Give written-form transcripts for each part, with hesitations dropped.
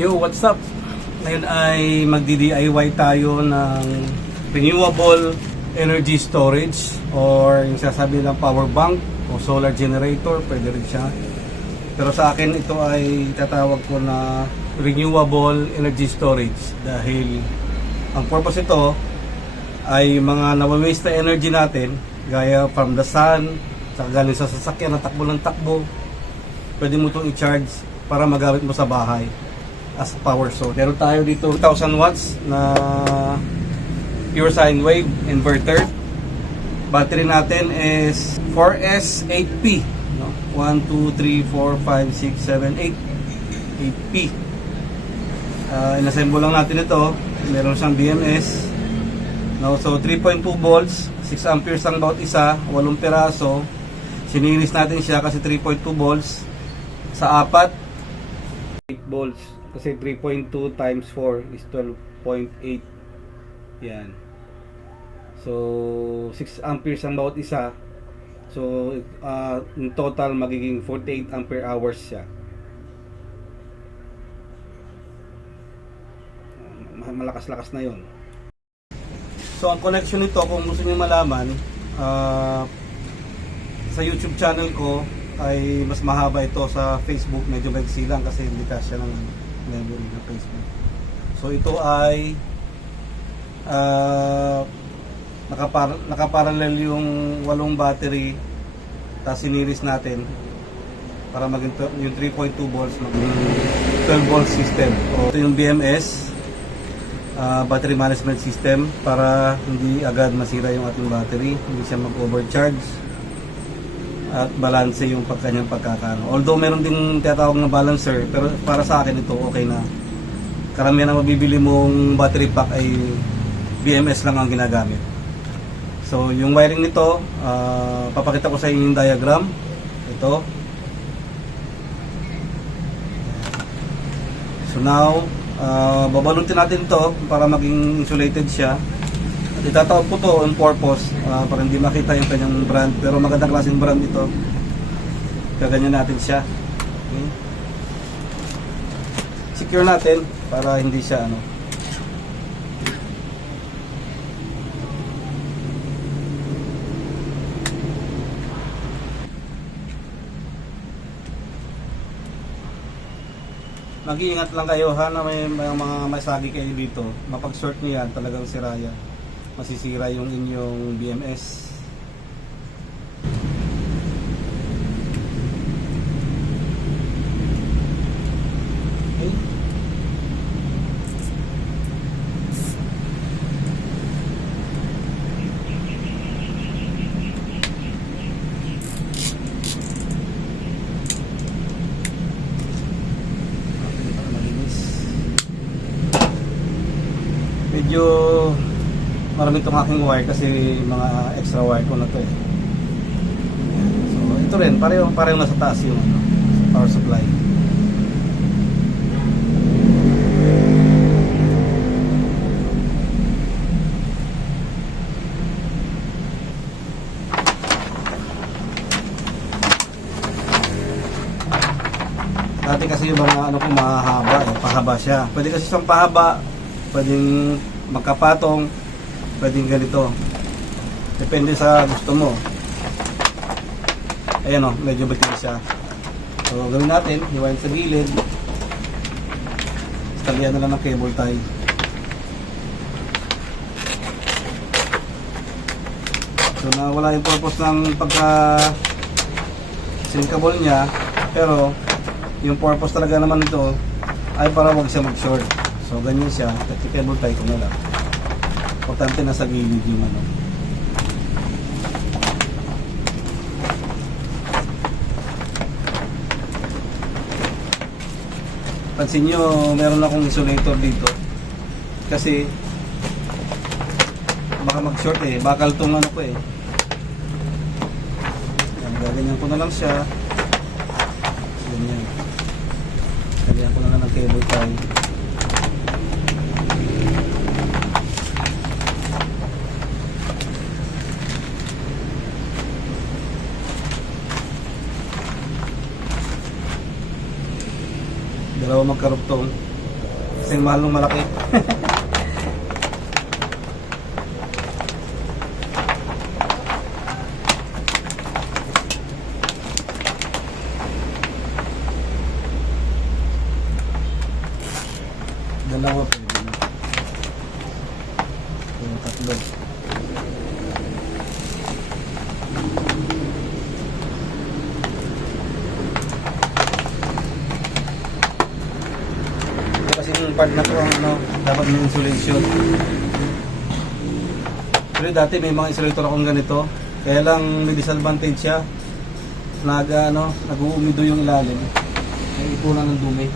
Yo, what's up? Ngayon ay magdi-DIY tayo ng renewable energy storage or yung sasabi ng power bank o solar generator, pwede rin siya. Pero sa akin ito ay tatawag ko na renewable energy storage dahil ang purpose ito ay mga nawa-waste na energy natin gaya from the sun, saka galing sa sasakyan na takbo ng takbo, pwede mo itong i-charge para magamit mo sa bahay as power source. Meron tayo dito 2,000 watts na pure sine wave inverter. Battery natin is 4S 8P, no? 1, 2, 3, 4, 5, 6, 7, 8 8P. Inassemble lang natin ito. Meron siyang BMS, no? So 3.2 volts, 6 amperes ang bawat isa, 8 piraso. Sinilis natin siya kasi 3.2 volts sa apat, 8 volts kasi 3.2 times 4 is 12.8. Yan. So 6 amperes ang bawat isa. So in total magiging 48 ampere hours siya. Malakas-lakas na yon. So ang connection nito, kung gusto niyo malaman, sa YouTube channel ko ay mas mahaba ito. Sa Facebook medyo maigsi lang kasi hindi kasya ng memory ng Facebook. So ito ay nakaparallel yung 8 battery, tapos siniris natin para maging yung 3.2 volts maging 12 volt system. So ito yung BMS, battery management system, para hindi agad masira yung ating battery, hindi siya mag-overcharge at balance yung kanyang pagkakano. Although meron ding tinatawag na balancer, pero para sa akin ito okay na. Karamihan na mabibili mong battery pack ay BMS lang ang ginagamit. So yung wiring nito, papakita ko sa inyo yung diagram. Ito. So now, babalutin natin to para maging insulated siya. Itatawag ko to on purpose para hindi makita yung kanyang brand, pero magandang klaseng brand ito. Kaganyan natin siya. Okay. Secure natin para hindi siya mag-iingat lang kayo ha, na may mga masagi kayo dito. Mapag-short niyo yan, talagang sira yan. Masisira yung inyong BMS. Okay. Medyo marami itong aking wire kasi mga extra wire ko na to eh. So ito rin, pareho nasa taas yung power supply. Dati kasi yung mga kung mahaba, pahaba siya. Pwede kasi siyang pahaba, pwedeng magkapatong, pwedeng ganito, depende sa gusto mo. Ayan medyo batil siya. So gawin natin, hiwain sa gilid, talian na lang ng cable tie. So nawala yung purpose ng pagka sinkable niya, pero yung purpose talaga naman ito ay para wag siya mag-short. So ganyan siya, cable tie ko na lang. Importante na sa gilid yung Pansin nyo, meron akong insulator dito. Kasi baka mag-short bakal tong ko eh. Yan, gaganyan ko na lang siya. Ganyan. Ganyan ko na lang ng cable tie. Dalawa magkarugtong. Kasi mahal ng malaki. Dalawa pwede na. Yung tatlo. Ito kasi yung part na to ang dapat may insulation. Pero dati may mga insulator akong ganito. Kaya lang may disadvantage siya. Nag-uumido yung ilalim. May ipunan ng dumi.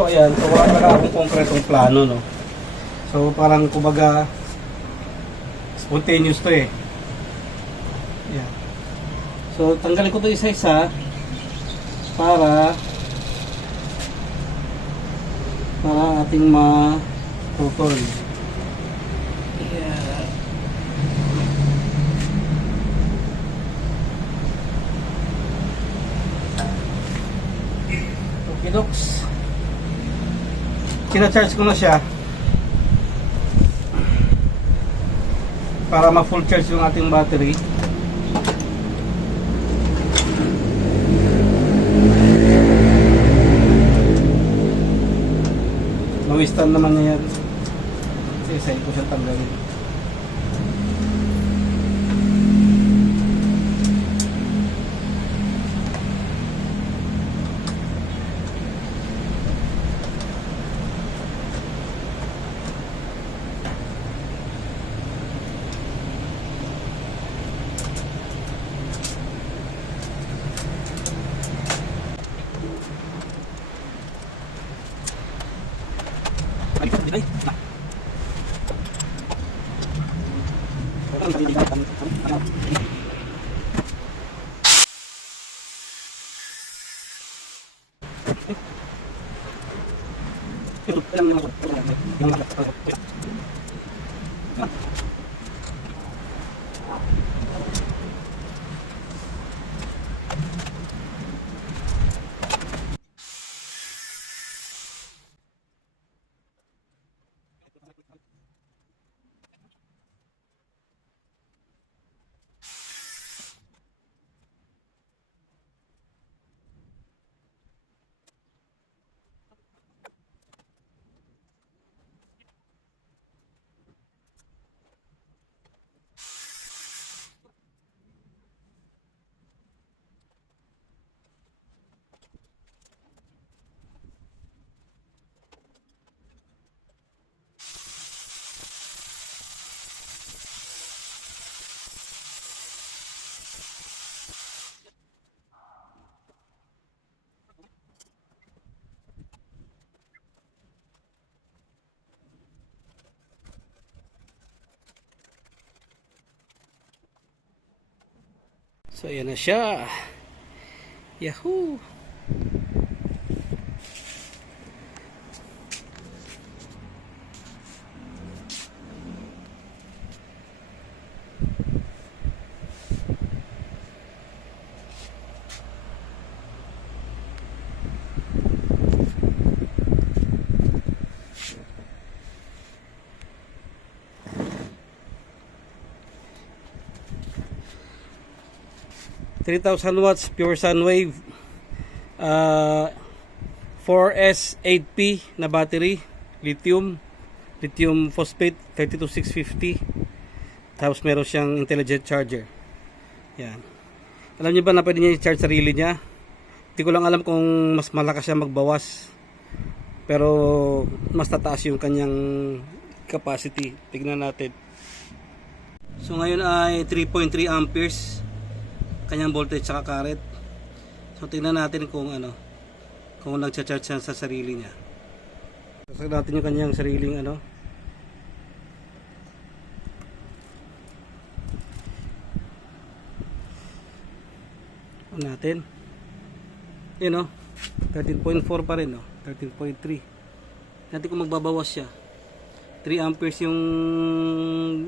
So ayan, so wala talaga akong konkretong plano, no. So parang kumbaga spontaneous to eh. Ayan. So tanggalin ko to isa-isa para ating ma-tutol. Ayan. Okay, doks. Kina-charge ko na siya para ma-full charge yung ating battery. Ma-withstand naman na yan. Isa-isa ko siya tanggalin. So ayan na siya. Yahoo! $3,000 pure sun wave, 4S 8P na battery, lithium phosphate 32650. Tapos meron siyang intelligent charger. Yan. Alam niyo ba na pwede niya i-charge sarili niya? Hindi ko lang alam kung mas malakas siya magbawas, pero mas tataas yung kanyang capacity. Tignan natin. So ngayon ay 3.3 amperes kanyang voltage sa current. So tingnan natin kung kung nagcha-charge siya sa sarili niya. Sasakit natin yung kanyang sariling natin. Yun 13.4 pa rin 13.3. Natin kung magbabawas siya. 3 amperes yung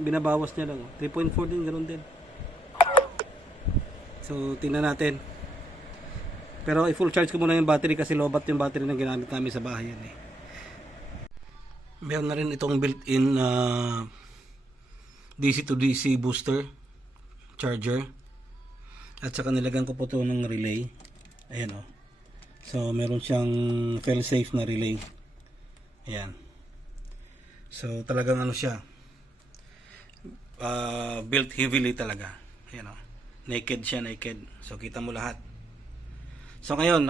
binabawas niya lang 3.4 din, ganoon din. So tingnan natin. Pero i-full charge ko muna yung battery kasi lobat yung battery na ginamit namin sa bahay yan Meron na rin itong built-in DC to DC booster charger. At saka nilagyan ko po ito ng relay. Ayan So meron siyang fail-safe na relay. Ayan. So talagang siya. Built heavily talaga. Ayan naked siya, naked. So kita mo lahat. So ngayon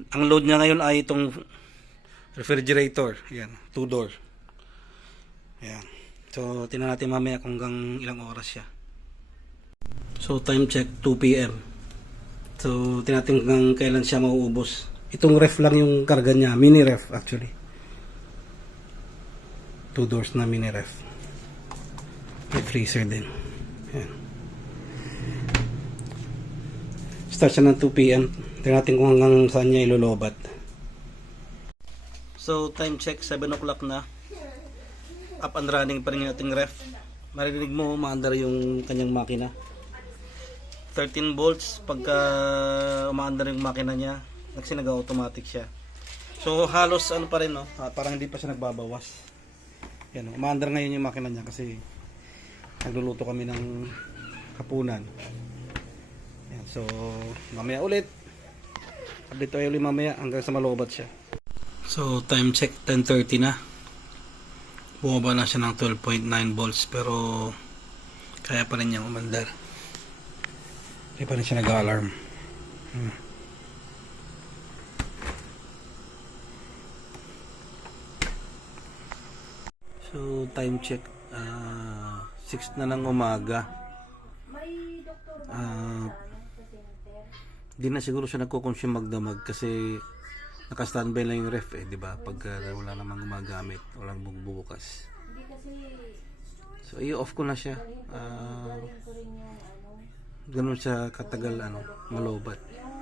ang load niya ngayon ay itong refrigerator. Ayan, 2 door. Ayan. So tingnan natin mamaya kung hanggang ilang oras siya. So time check 2 PM. So tingnan natin kung kailan siya mauubos. Itong ref lang yung karga niya, mini ref actually. 2 doors na mini ref. May freezer din. Ayan. Start siya ng 2 PM. Tingnan natin kung hanggang saan niya ilolobat. So time check 7 o'clock na. Up and running pa rin yung ating ref. Maririnig mo umaandar yung kanyang makina. 13 volts pagka umaandar yung makina niya kasi nag-automatic siya. So halos pa rin parang hindi pa siya nagbabawas. Yan umaandar ngayon yung makina niya kasi nagluluto kami ng hapunan. Yan, so mamaya ulit. Update tayo ulit mamaya hanggang sa malobat siya. So time check 10:30 na. Bumaba na siya ng 12.9 volts pero kaya pa rin niyang umandar. Kaya pa rin siya nag-alarm. So time check 6 na ng umaga. Di na siguro siya nagko-consume magdamag kasi naka-standby lang yung ref di ba? Pag wala namang gumagamit, walang bugbukas. Hindi kasi So, i-off ko na siya. Dalhin ko rin yung ano, Ganun siya katagal, malobat. yung